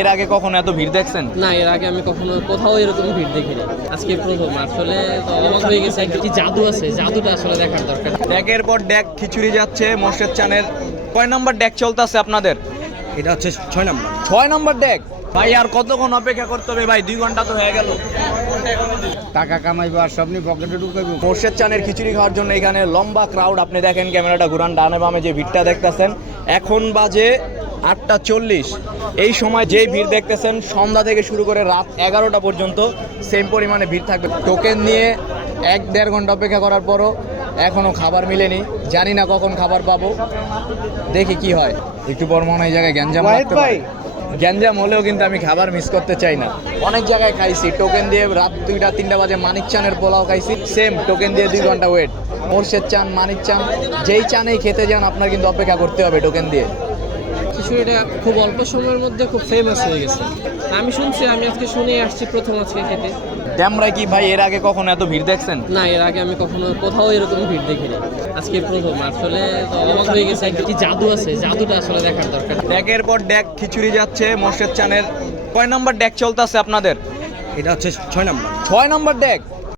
এর আগে কখনো এত ভিড় দেখছেন? না, এর আগে আমি কখনো কোথাও এরকম ভিড় দেখিনি। আজকে প্রথম। আসলে তো অবাক হয়ে গেছে, কি জাদু আছে, জাদুটা আসলে দেখার দরকার। ডেকের পর ডেক খিচুড়ি যাচ্ছে মোর্শেদ চানের। কয় নাম্বার ডেক চলতেছে আপনাদের? এটা হচ্ছে 6 নাম্বার। 6 number day. ভাই আর কতক্ষণ অপেক্ষা করতে হবে ভাই? 2 ঘন্টা তো হয়ে গেল। টাকা কামাইবো আর সব নিয়ে পকেটে ঢুকাইবো। মোর্শেদ চানের খিচুড়ি খাওয়ার জন্য এখানে লম্বা ক্রাউড। আপনি দেখেন, ক্যামেরাটা ঘুরান, ডানে বামে যে ভিড়টা দেখতেছেন। এখন বাজে 8:40। এই সময় যেই ভিড় দেখতেছেন সন্ধ্যা থেকে শুরু করে রাত 11টা পর্যন্ত সেম পরিমাণে ভিড় থাকবে। টোকেন নিয়ে 1-1.5 ঘন্টা অপেক্ষা করার পরও এখনও খাবার মিলেনি। জানি না কখন খাবার পাবো, দেখি কি হয়। একটু পর মনে হয় এই জায়গায় গ্যাঞ্জাম লাগতে পারে। গ্যাঞ্জাম হলেও কিন্তু আমি খাবার মিস করতে চাই না। অনেক জায়গায় খাইছি টোকেন দিয়ে, রাত 2টা-3টা বাজে মানিক চানের পোলাও খাইছি, সেম টোকেন দিয়ে 2 ঘন্টা ওয়েট। মোর্শেদ চান, মানিক চান, যেই চানেই খেতে যান আপনার কিন্তু অপেক্ষা করতে হবে টোকেন দিয়ে। খিচুড়িটা খুব অল্প সময়ের মধ্যে খুব ফেমাস হয়ে গেছে। আমি শুনছি, আমি আজকে শুনে আসছি প্রথম আজকে খেতে। ড্যামরাই কি ভাই এর আগে কখনো এত ভিড় দেখছেন? না, এর আগে আমি কখনো কোথাও এরকম ভিড় দেখিনি। আজকে প্রথম। আসলে তো অবাক হয়ে গেছে, কি জাদু আছে, জাদুটা আসলে দেখার দরকার। ডেকের পর ডেক খিচুড়ি যাচ্ছে মোর্শেদ চানের। কয় নাম্বার ডেক চলতেছে আপনাদের? এটা হচ্ছে 6 নাম্বার। 6 number day.